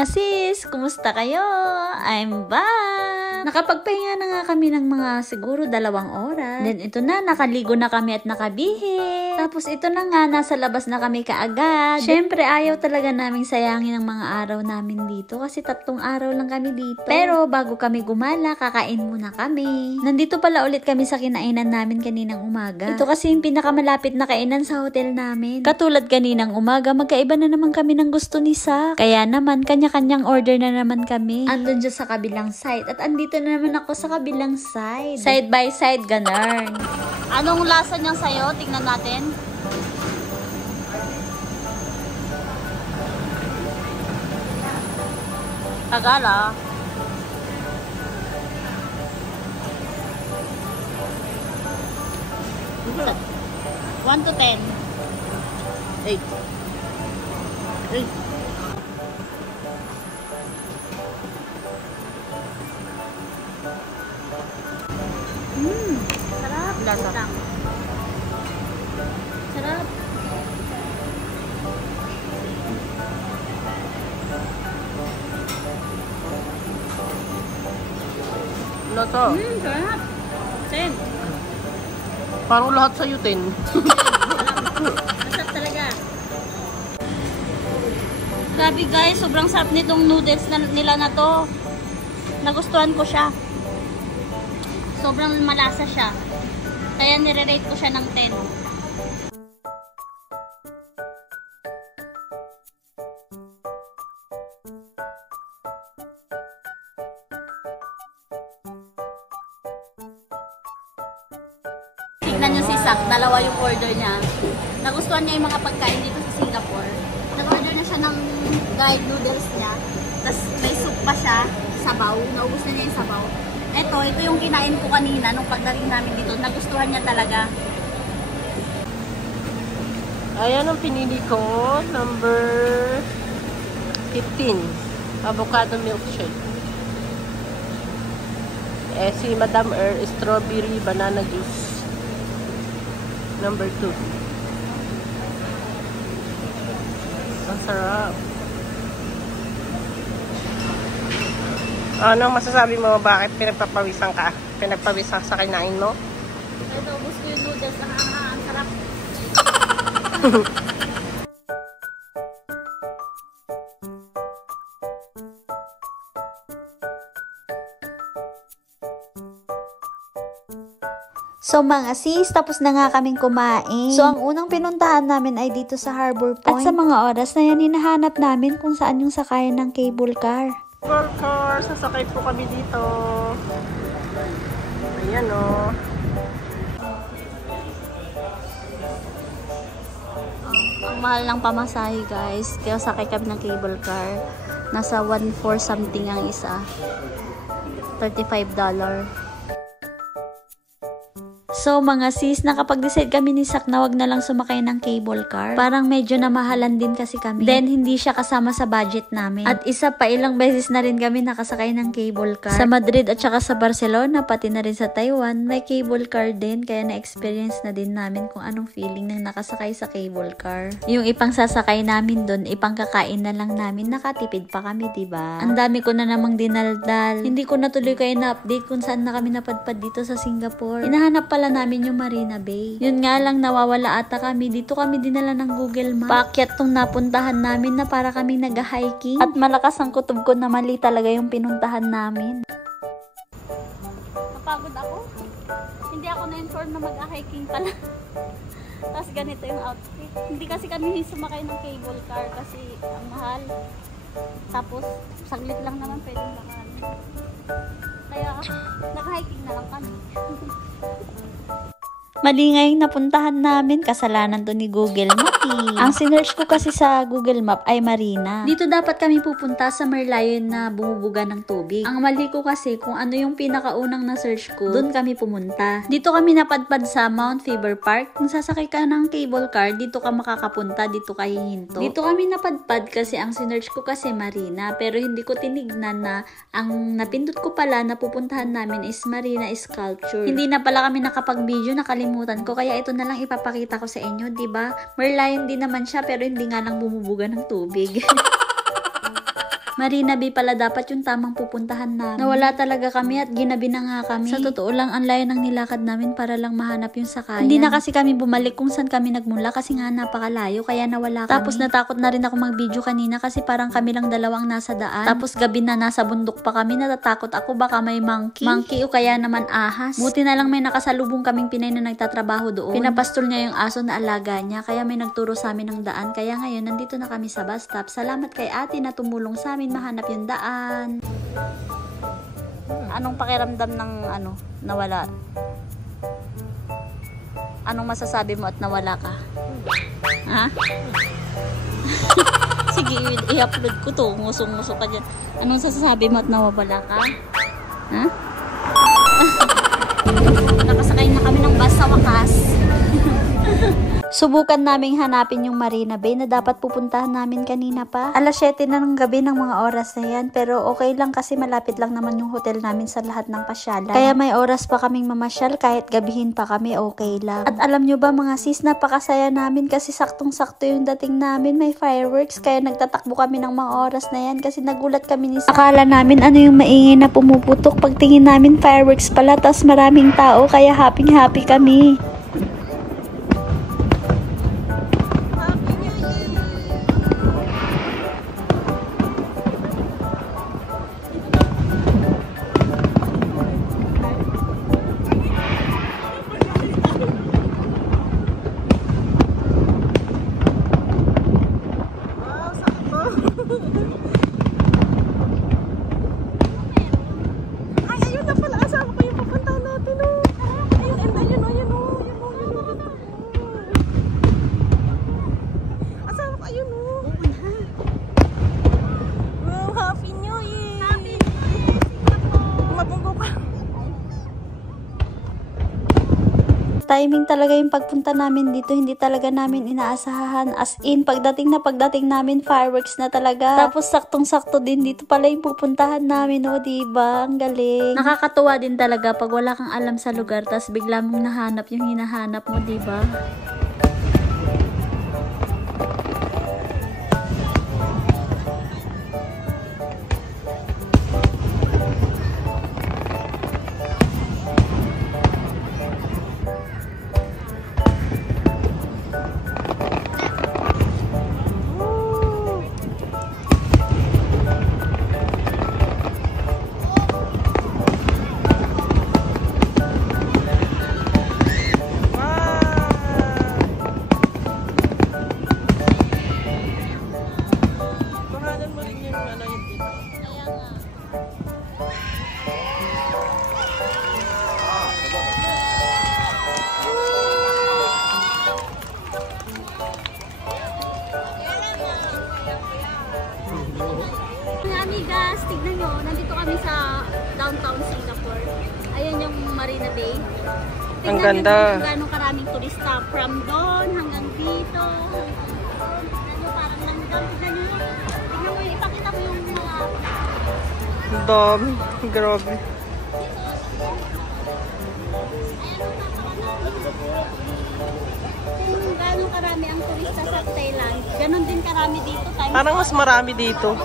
mga sis! Kumusta kayo? I'm back! Nakapagpahinga na nga kami ng mga siguro 2 oras. Then ito na, nakaligo na kami at nakabihis. Tapos ito na nga, nasa labas na kami kaagad. Syempre, ayaw talaga naming sayangin ang mga araw namin dito kasi 3 araw lang kami dito. Pero bago kami gumala, kakain muna kami. Nandito pala ulit kami sa kinainan namin kaninang umaga. Ito kasi yung pinakamalapit na kainan sa hotel namin. Katulad kaninang umaga, magkaiba na naman kami ng gusto ni Sak. Kaya naman, kanya-kanyang order na naman kami. Andun dyan sa kabilang side. At andito na naman ako sa kabilang side. Side by side, ganun. Anong lasa niyang sayo? Tingnan natin. Tagal ah. So, 1 to 10. 8. 8. Sarap. Lasa. Sarap. Lasa. Sarap. 10. Parang lahat sa'yo 10. Masarap talaga. Grabe guys, sobrang sarap nitong noodles nila na to. Nagustuhan ko siya. Sobrang malasa siya. Kaya nire-rate ko siya ng 10. Tignan nyo si Sak, 2 yung order niya. Nagustuhan niya yung mga pagkain dito sa Singapore. Nag-order na siya ng garlic noodles niya. Tapos may soup pa siya, sabaw. Naubos na niya yung sabaw. Ito yung kinain ko kanina nung pagdating namin dito. Nagustuhan niya talaga. Ayan ang pinili ko. Number 15. Avocado milkshake. Si Madam strawberry banana juice. Number 2. Ang sarap. Ano masasabi mo, bakit pinagpapawisan ka? Pinagpawisan sa kinain mo? Ito, ubus ko yung noodles. Ang sarap. So mga sis, tapos na nga kaming kumain. So ang unang pinuntahan namin ay dito sa Harbor Point. At sa mga oras na yan, hinahanap namin kung saan yung sakayan ng cable car. Cable car, sasakay po kami dito. Ayan o. Ang mahal ng pamasahe guys. Kaya sakay kami ng cable car. Nasa 1.4 something ang isa. $35. So mga sis, nakapag-decide kami ni Sak na wag na lang sumakay ng cable car. Parang medyo namahalan din kasi kami. Then hindi siya kasama sa budget namin. At isa pa, ilang beses na rin kami nakasakay ng cable car. Sa Madrid at saka sa Barcelona, pati na rin sa Taiwan, may cable car din. Kaya na-experience na din namin kung anong feeling ng nakasakay sa cable car. Yung ipang sasakay namin doon, ipang kakain na lang namin. Nakatipid pa kami, diba? Ang dami ko na namang dinaldal. Hindi ko natuloy kayo na-update kung saan na kami napadpad dito sa Singapore. Hinahanap pala namin yung Marina Bay. Yun nga lang, nawawala ata kami. Dito kami dinala ng Google Maps. Paakyat tong napuntahan namin na para kami nag-hiking. At malakas ang kutob ko na mali talaga yung pinuntahan namin. Napagod ako. Hindi ako na-inform na mag-hiking pala. Tapos ganito yung outfit. Hindi kasi kami sumakay ng cable car kasi ang mahal. Tapos saglit lang naman pwedeng lakad. Kaya nag-hiking na lang kami. Mali nga yung napuntahan namin, kasalanan to ni Google Map eh. Ang sinearch ko kasi sa Google Map ay Marina. Dito dapat kami pupunta sa Merlion na bumubuga ng tubig. Ang mali ko kasi kung ano yung pinakaunang na search ko, doon kami pumunta. Dito kami napadpad sa Mount Faber Park. Kung sasakay ka ng cable car, dito ka makakapunta, dito ka hihinto. Dito kami napadpad kasi ang sinearch ko kasi Marina, pero hindi ko tinignan na ang napindot ko pala na pupuntahan namin is Marina Sculpture. Hindi na pala kami nakapag-video, nakalimutan ko, kaya ito na lang ipapakita ko sa inyo, 'di ba? Merlion din naman siya pero hindi nga lang bumubuga ng tubig. Marina Bay pala dapat yung tamang pupuntahan namin. Nawala talaga kami at ginabi na nga kami. Sa totoo lang, ang layo ng nilakad namin para lang mahanap yung sakayan. Hindi na kasi kami bumalik kung saan kami nagmula kasi nga napakalayo kaya nawala kami. Tapos natakot na rin ako mag-video kanina kasi parang kami lang dalawang nasa daan. Tapos gabi na nasa bundok pa kami, natatakot ako baka may monkey o kaya naman ahas. Buti na lang may nakasalubong kaming Pinay na nagtatrabaho doon. Pinapastol niya yung aso na alaga niya kaya may nagturo sa amin ng daan. Kaya ngayon nandito na kami sa bus stop. Salamat kay ate na tumulong sa amin mahanap yung daan. Anong pakiramdam ng nawala? Anong masasabi mo at nawala ka? Ha? Sige, i-upload ko to. Ngusong-nguso ka dyan. Anong sasabi mo at nawawala ka? Ha? Nakasakay na kami ng bus sa wakas. Subukan naming hanapin yung Marina Bay na dapat pupuntahan namin kanina pa. Alas 7 na ng gabi ng mga oras na yan. Pero okay lang kasi malapit lang naman yung hotel namin sa lahat ng pasyalan. Kaya may oras pa kaming mamasyal kahit gabihin pa kami, okay lang. At alam nyo ba mga sis, napakasaya namin kasi saktong-sakto yung dating namin. May fireworks kaya nagtatakbo kami ng mga oras na yan kasi nagulat kami ni Sa. Akala namin ano yung maingay na pumuputok. Pagtingin namin fireworks pala tas maraming tao kaya happy kami. Timing talaga yung pagpunta namin dito, hindi talaga namin inaasahan. As in, pagdating namin, fireworks na talaga. Tapos saktong-sakto din dito pala yung pupuntahan namin, o diba? Ang galing. Nakakatuwa din talaga pag wala kang alam sa lugar, tas bigla mong nahanap yung hinahanap mo, diba? Amigas, tignan nyo, nandito kami sa downtown Singapore. Ayan yung Marina Bay. Tignan ang ganda. Nyo kung gano'ng karaming turista from doon hanggang dito. Ano, parang nandang, tignan nyo. Tignan mo, ipakita mo yung mga... Dami. Grabe. Kung gano'ng karami ang turista sa Thailand, ganon din karami dito. Parang mas marami dito.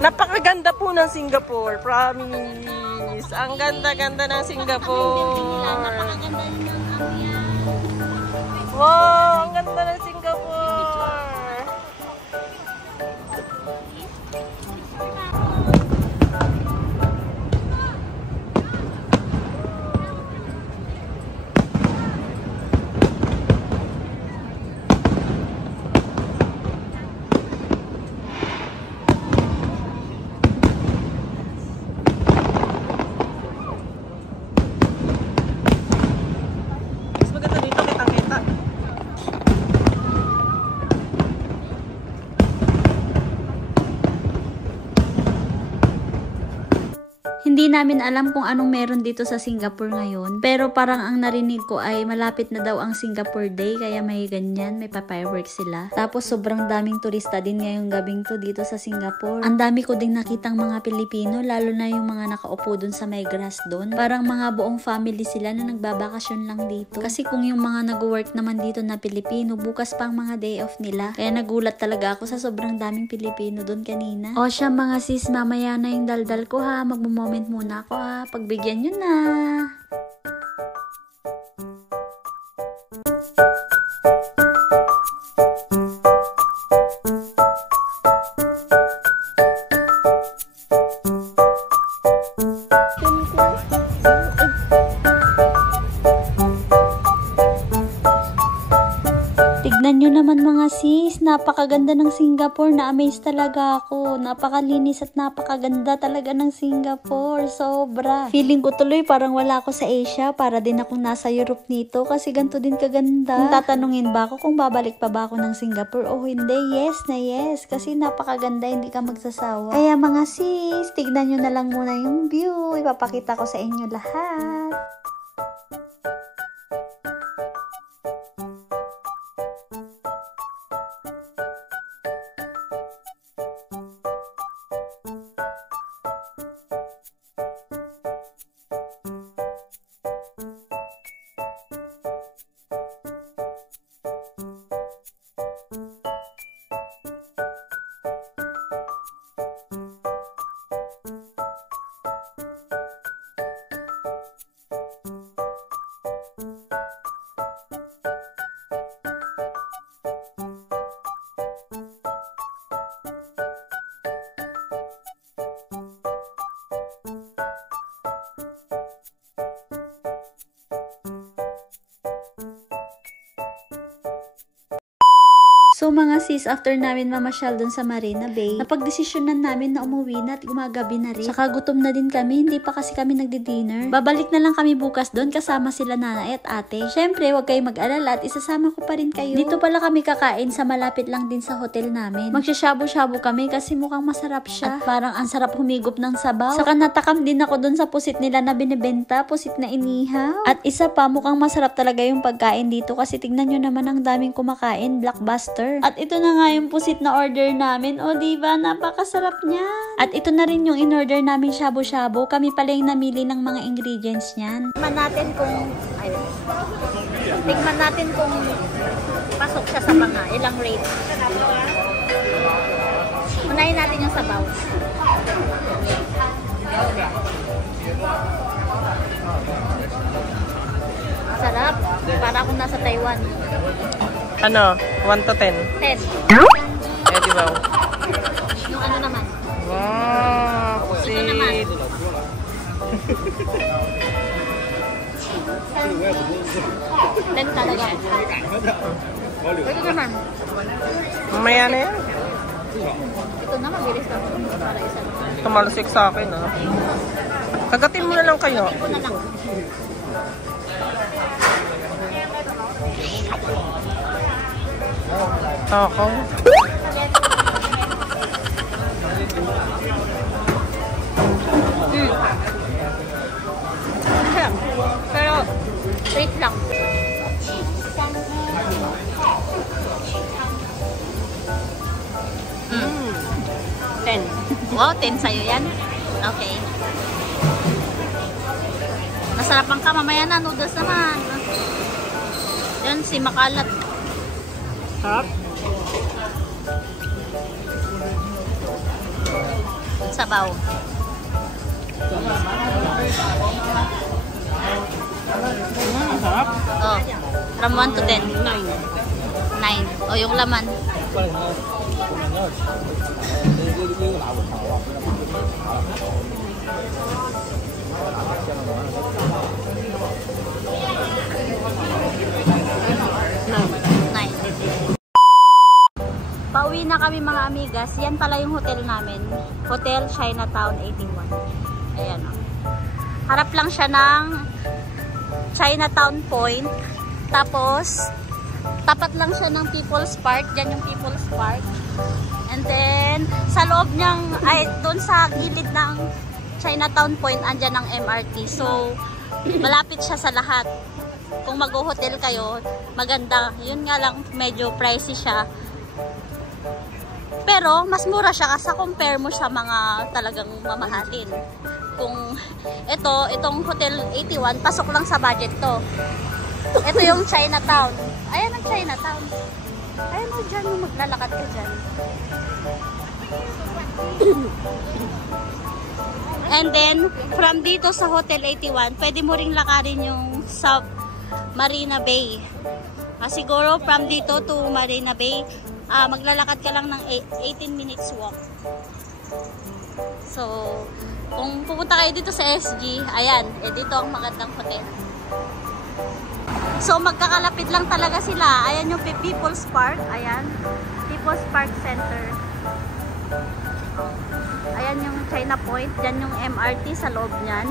Napakaganda po ng Singapore, promise. Ang ganda-ganda ng Singapore. Napakaganda din ng ambience. Wow, ang ganda ng Singapore. Hindi namin alam kung anong meron dito sa Singapore ngayon. Pero parang ang narinig ko ay malapit na daw ang Singapore Day. Kaya may ganyan, may fireworks sila. Tapos sobrang daming turista din ngayong gabing to dito sa Singapore. Ang dami ko ding nakitang mga Pilipino, lalo na yung mga nakaupo dun sa may grass dun. Parang mga buong family sila na nagbabakasyon lang dito. Kasi kung yung mga nag-work naman dito na Pilipino, bukas pa ang mga day off nila. Kaya nagulat talaga ako sa sobrang daming Pilipino dun kanina. O siya mga sis, mamaya na yung daldal ko ha. Magmo-moment muna ako ha. Pagbigyan nyo na. Tignan nyo naman mga sis, napakaganda ng Singapore, na-amaze talaga ako. Napakalinis at napakaganda talaga ng Singapore, sobra. Feeling ko tuloy parang wala ako sa Asia, para din akong nasa Europe nito kasi ganito din kaganda. Kung tatanungin ba ako kung babalik pa ba ako ng Singapore o hindi, yes na yes, kasi napakaganda, hindi ka magsasawa. Kaya mga sis, tignan nyo na lang muna yung view, ipapakita ko sa inyo lahat. So mga sis, after namin mamasyal dun sa Marina Bay, napagdesisyonan namin na umuwi na at gumagabi na rin. Saka gutom na din kami, hindi pa kasi kami nagdi-dinner. Babalik na lang kami bukas dun kasama sila nanay at ate. Syempre, huwag kayong mag-alala at isasama ko pa rin kayo. Dito pala kami kakain sa malapit lang din sa hotel namin. Magsashabu-shabu kami kasi mukhang masarap siya. At parang ang sarap humigop ng sabaw. Saka natakam din ako dun sa pusit nila na binibenta, pusit na inihaw. At isa pa, mukhang masarap talaga yung pagkain dito kasi tignan nyo naman ang daming kumakain, blockbuster. At ito na nga yung pusit na order namin. O diba, napakasarap niya. At ito na rin yung in-order namin shabu-shabu. Kami pala yung namili ng mga ingredients niyan. Tignan natin kung pasok siya sa mga ilang rate. Unahin natin yung sabaw. Sarap. Para akong nasa Taiwan. Ano? 1 to 10? 10. Eh, di ba? Yung ano naman? Wow! Pusit! Ito naman. 10 talaga. Ito naman. Mamaya na yan. Ito na, mabilis lang. Para isa lang. Tumalasik sa akin, ha? Kagatin mo na lang kayo. Ito na lang. Ako. Pero, wait lang. Mm. 10. Wow, 10 sa'yo yan? Okay. Nasarapan ka, mamaya na, noodles naman. Yan, si makalat. Sarap. Sabaw. Sarap. Oh, from 1 to 10. 9. 9. O, yung laman. Pauwi na kami mga amigas. Yan pala yung hotel namin. Hotel Chinatown 81. Ayan o. Harap lang siya ng Chinatown Point. Tapos, tapat lang siya ng People's Park. Diyan yung People's Park. And then, sa loob niyang, ay, doon sa gilid ng Chinatown Point, andyan ang MRT. So, malapit siya sa lahat. Kung mag-hotel kayo, maganda. Yun nga lang, medyo pricey siya. Pero, mas mura siya kasi compare mo sa mga talagang mamahalin. Kung itong Hotel 81, pasok lang sa budget to. Ito yung Chinatown. Ayan ang Chinatown. Ayan mo dyan, maglalakad ka dyan. And then, from dito sa Hotel 81, pwede mo ring lakarin yung sa Marina Bay. Siguro from dito to Marina Bay, maglalakad ka lang ng 18 minutes walk. So, kung pupunta kayo dito sa SG, ayan, dito ang magandang hotel. So, magkakalapit lang talaga sila. Ayan yung People's Park. Ayan, People's Park Center. Ayan yung China Point. Diyan yung MRT sa loob niyan.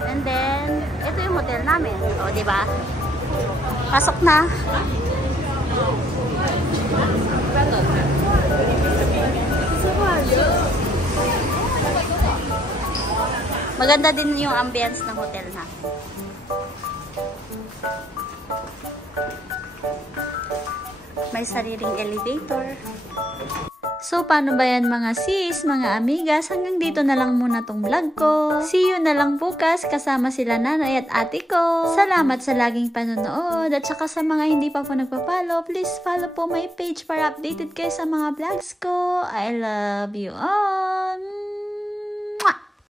And then, ito yung hotel namin. O, diba? Pasok na. Maganda din yung ambience ng hotel namin. May sariling elevator. So, paano ba yan mga sis, mga amigas? Hanggang dito na lang muna tong vlog ko. See you na lang bukas kasama sila nanay at ate ko. Salamat sa laging panonood. At saka sa mga hindi pa po nagpa-follow, please follow po my page para updated kayo sa mga vlogs ko. I love you all!